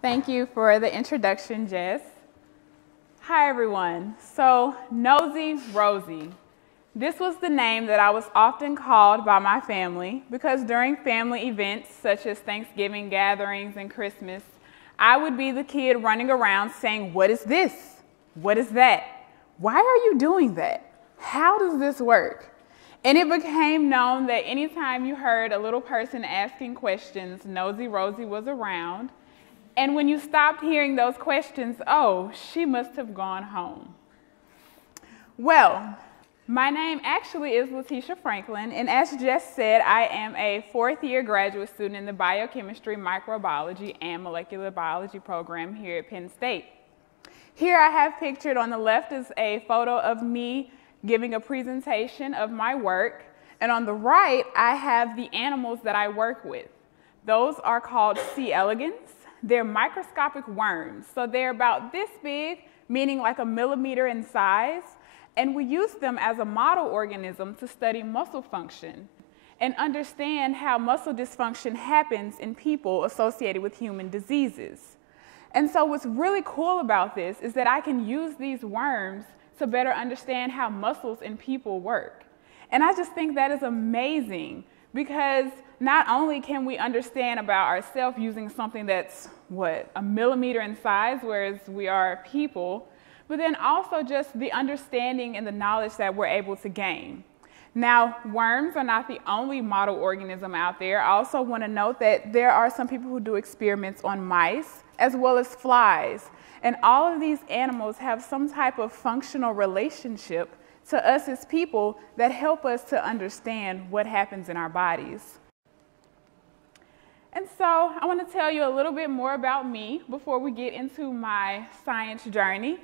Thank you for the introduction, Jess. Hi, everyone. So, Nosy Rosie. This was the name that I was often called by my family because during family events such as Thanksgiving gatherings and Christmas, I would be the kid running around saying, "What is this? What is that? Why are you doing that? How does this work?" And it became known that anytime you heard a little person asking questions, Nosy Rosie was around. And when you stopped hearing those questions, oh, she must have gone home. Well, my name actually is Latisha Franklin, and as Jess said, I am a fourth-year graduate student in the biochemistry, microbiology, and molecular biology program here at Penn State. Here I have pictured on the left is a photo of me giving a presentation of my work, and on the right I have the animals that I work with. Those are called C. elegans. They're microscopic worms, so they're about this big, meaning like a millimeter in size, and we use them as a model organism to study muscle function and understand how muscle dysfunction happens in people associated with human diseases. And so what's really cool about this is that I can use these worms to better understand how muscles in people work. And I just think that is amazing because not only can we understand about ourselves using something that's, a millimeter in size, whereas we are people, but then also just the understanding and the knowledge that we're able to gain. Now, worms are not the only model organism out there. I also want to note that there are some people who do experiments on mice as well as flies. And all of these animals have some type of functional relationship to us as people that help us to understand what happens in our bodies. And so I want to tell you a little bit more about me before we get into my science journey.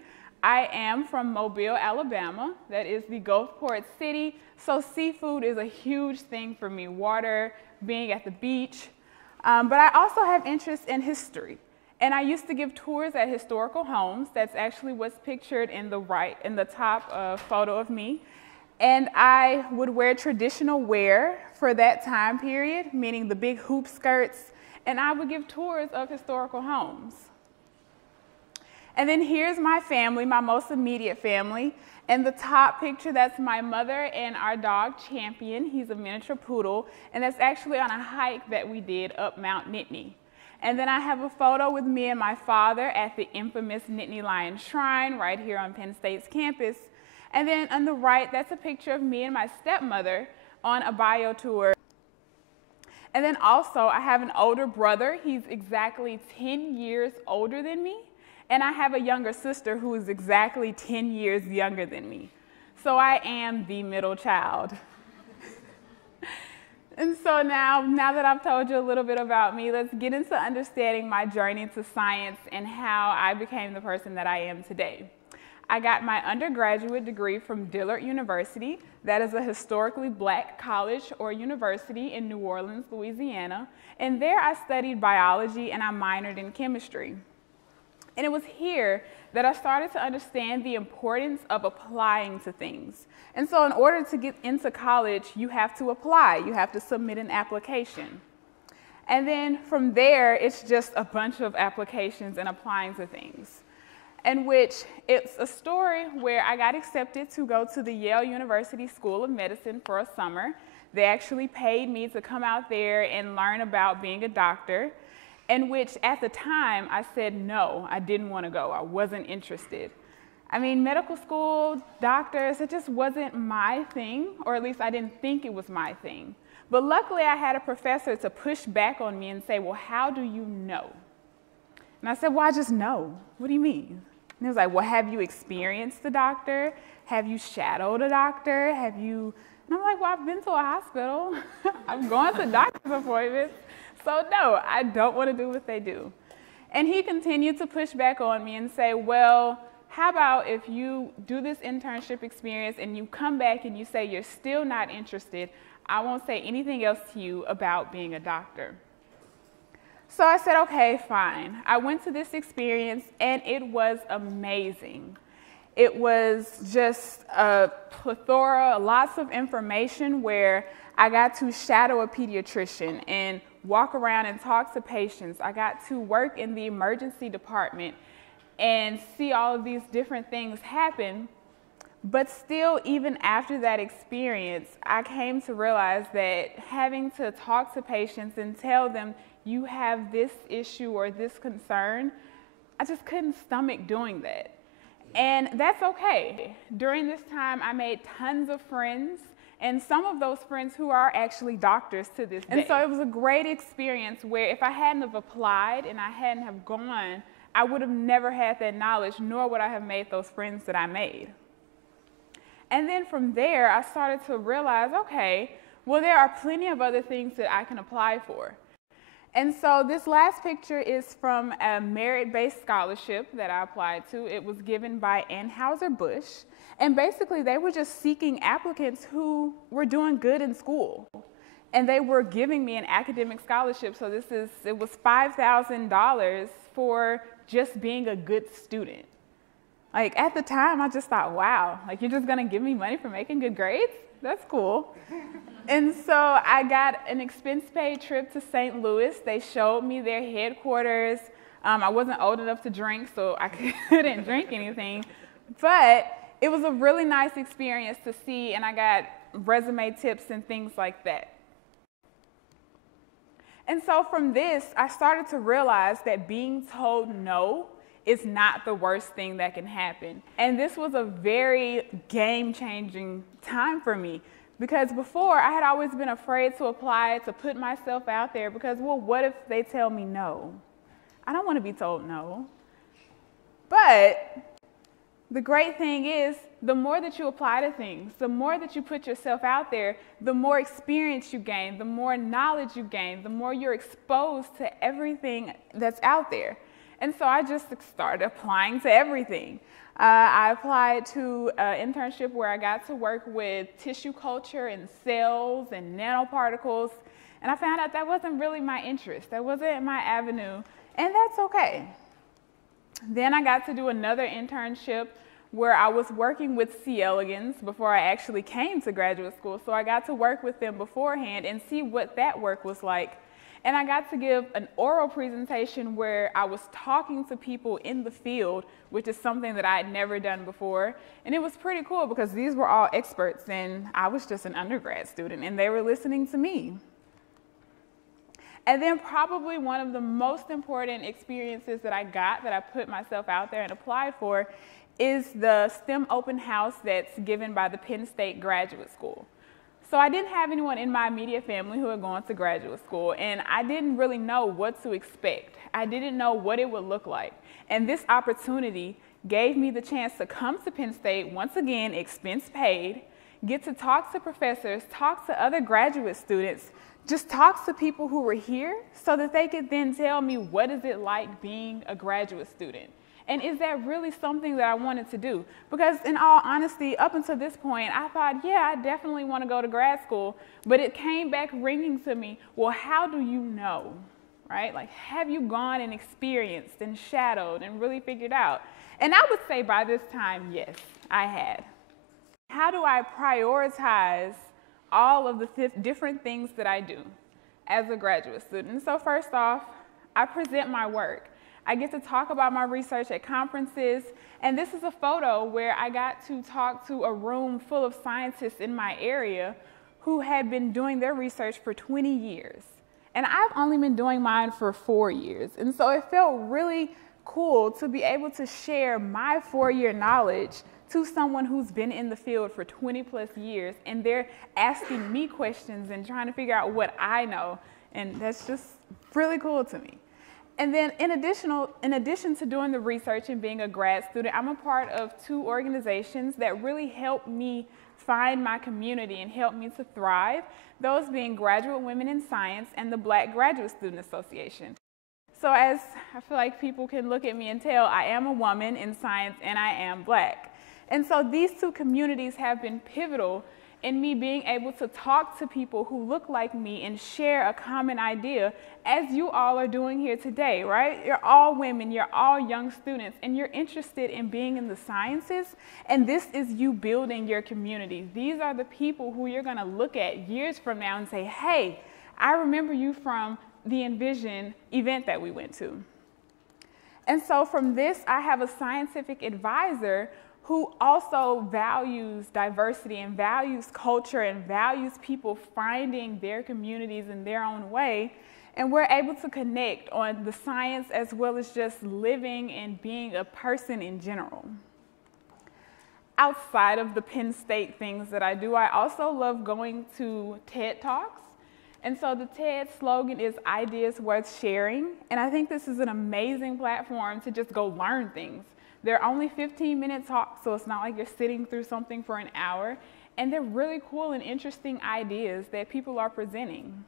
I am from Mobile, Alabama. That is the Gulfport city. So seafood is a huge thing for me, water, being at the beach. But I also have interest in history. And I used to give tours at historical homes. That's actually what's pictured in the top photo of me. And I would wear traditional wear for that time period, meaning the big hoop skirts, and I would give tours of historical homes. And then here's my family, my most immediate family. And the top picture, that's my mother and our dog, Champion. He's a miniature poodle, and that's actually on a hike that we did up Mount Nittany. And then I have a photo with me and my father at the infamous Nittany Lion Shrine right here on Penn State's campus. And then on the right, that's a picture of me and my stepmother on a bio tour. And then also, I have an older brother. He's exactly 10 years older than me. And I have a younger sister who is exactly 10 years younger than me. So I am the middle child. And so now that I've told you a little bit about me, let's get into understanding my journey to science and how I became the person that I am today. I got my undergraduate degree from Dillard University. That is a historically black college or university in New Orleans, Louisiana. And there I studied biology and I minored in chemistry. And it was here that I started to understand the importance of applying to things. And so in order to get into college, you have to apply. You have to submit an application. And then from there, it's just a bunch of applications and applying to things. In which it's a story where I got accepted to go to the Yale University School of Medicine for a summer. They actually paid me to come out there and learn about being a doctor, in which at the time I said no, I didn't want to go. I wasn't interested. I mean, medical school, doctors, it just wasn't my thing, or at least I didn't think it was my thing. But luckily I had a professor to push back on me and say, well, how do you know? And I said, well, I just know. What do you mean? And he was like, well, have you experienced a doctor? Have you shadowed a doctor? And I'm like, well, I've been to a hospital. I've gone to doctor's appointments. So no, I don't want to do what they do. And he continued to push back on me and say, well, how about if you do this internship experience and you come back and you say you're still not interested, I won't say anything else to you about being a doctor. So I said, okay, fine. I went to this experience and it was amazing. It was just a plethora, lots of information where I got to shadow a pediatrician and walk around and talk to patients. I got to work in the emergency department and see all of these different things happen. But still, even after that experience, I came to realize that having to talk to patients and tell them you have this issue or this concern, I just couldn't stomach doing that. And that's okay. During this time, I made tons of friends, and some of those friends who are actually doctors to this day. And so it was a great experience where if I hadn't have applied and I hadn't have gone, I would have never had that knowledge, nor would I have made those friends that I made. And then from there, I started to realize, okay, well, there are plenty of other things that I can apply for. And so this last picture is from a merit-based scholarship that I applied to. It was given by Anheuser-Busch. And basically, they were just seeking applicants who were doing good in school. And they were giving me an academic scholarship. So it was $5,000 for just being a good student. Like, at the time, I just thought, wow, like, you're just going to give me money for making good grades? That's cool. And so I got an expense-paid trip to St. Louis. They showed me their headquarters. I wasn't old enough to drink, so I couldn't drink anything. But it was a really nice experience to see, and I got resume tips and things like that. And so from this, I started to realize that being told no is not the worst thing that can happen. And this was a very game-changing time for me, because before I had always been afraid to apply, to put myself out there, because, well, what if they tell me no? I don't want to be told no. But the great thing is, the more that you apply to things, the more that you put yourself out there, the more experience you gain, the more knowledge you gain, the more you're exposed to everything that's out there. And so I just started applying to everything. I applied to an internship where I got to work with tissue culture and cells and nanoparticles, and I found out that wasn't really my interest. That wasn't my avenue, and that's okay. Then I got to do another internship where I was working with C. elegans before I actually came to graduate school. So I got to work with them beforehand and see what that work was like. And I got to give an oral presentation where I was talking to people in the field, which is something that I had never done before. And it was pretty cool because these were all experts and I was just an undergrad student and they were listening to me. And then probably one of the most important experiences that I got, that I put myself out there and applied for, is the STEM open house that's given by the Penn State Graduate School. So I didn't have anyone in my immediate family who had gone to graduate school, and I didn't really know what to expect. I didn't know what it would look like. And this opportunity gave me the chance to come to Penn State, once again, expense paid, get to talk to professors, talk to other graduate students, just talk to people who were here so that they could then tell me, what is it like being a graduate student? And is that really something that I wanted to do? Because in all honesty, up until this point, I thought, yeah, I definitely want to go to grad school. But it came back ringing to me, well, how do you know, right? Like, have you gone and experienced and shadowed and really figured out? And I would say by this time, yes, I had. How do I prioritize all of the different things that I do as a graduate student? So first off, I present my work. I get to talk about my research at conferences, and this is a photo where I got to talk to a room full of scientists in my area who had been doing their research for 20 years. And I've only been doing mine for 4 years. And so it felt really cool to be able to share my 4-year knowledge to someone who's been in the field for 20 plus years, and they're asking me questions and trying to figure out what I know. And that's just really cool to me. And then in addition to doing the research and being a grad student, I'm a part of 2 organizations that really help me find my community and help me to thrive, those being Graduate Women in Science and the Black Graduate Student Association. So as I feel like people can look at me and tell, I am a woman in science and I am Black. And so these 2 communities have been pivotal in me being able to talk to people who look like me and share a common idea, as you all are doing here today, right? You're all women, you're all young students, and you're interested in being in the sciences, and this is you building your community. These are the people who you're gonna look at years from now and say, hey, I remember you from the Envision event that we went to. And so from this, I have a scientific advisor who also values diversity and values culture and values people finding their communities in their own way. And we're able to connect on the science as well as just living and being a person in general. Outside of the Penn State things that I do, I also love going to TED Talks. And so the TED slogan is ideas worth sharing. And I think this is an amazing platform to just go learn things. They're only 15-minute talks, so it's not like you're sitting through something for an hour. And they're really cool and interesting ideas that people are presenting.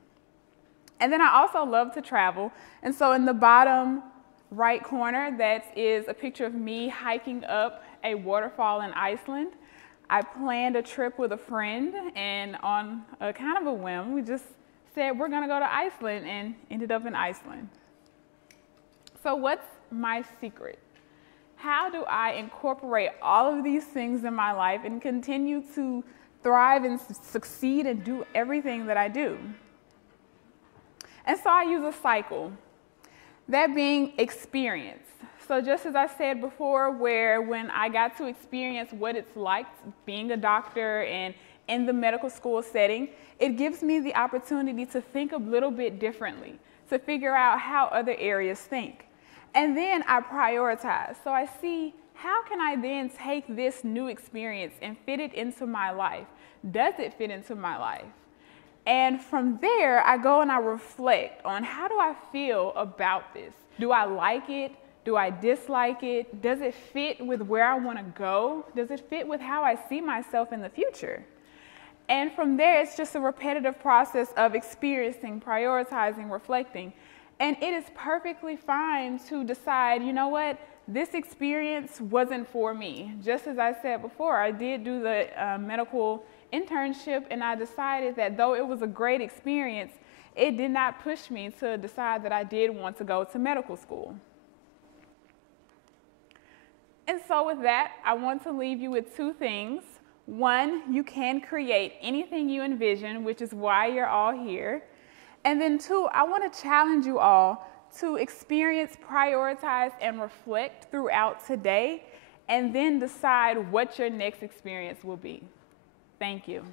And then I also love to travel. And so in the bottom right corner, that is a picture of me hiking up a waterfall in Iceland. I planned a trip with a friend, and on a kind of a whim, we just said we're gonna go to Iceland and ended up in Iceland. So what's my secret? How do I incorporate all of these things in my life and continue to thrive and succeed and do everything that I do? And so I use a cycle, that being experience. So just as I said before, where when I got to experience what it's like being a doctor and in the medical school setting, it gives me the opportunity to think a little bit differently, to figure out how other areas think. And then I prioritize. So I see, how can I then take this new experience and fit it into my life? Does it fit into my life? And from there, I go and I reflect on, how do I feel about this? Do I like it? Do I dislike it? Does it fit with where I want to go? Does it fit with how I see myself in the future? And from there, it's just a repetitive process of experiencing, prioritizing, reflecting. And it is perfectly fine to decide, you know what, this experience wasn't for me. Just as I said before, I did do the medical internship, and I decided that though it was a great experience, it did not push me to decide that I did want to go to medical school. And so with that, I want to leave you with two things. One, you can create anything you envision, which is why you're all here. And then two, I want to challenge you all to experience, prioritize, and reflect throughout today, and then decide what your next experience will be. Thank you.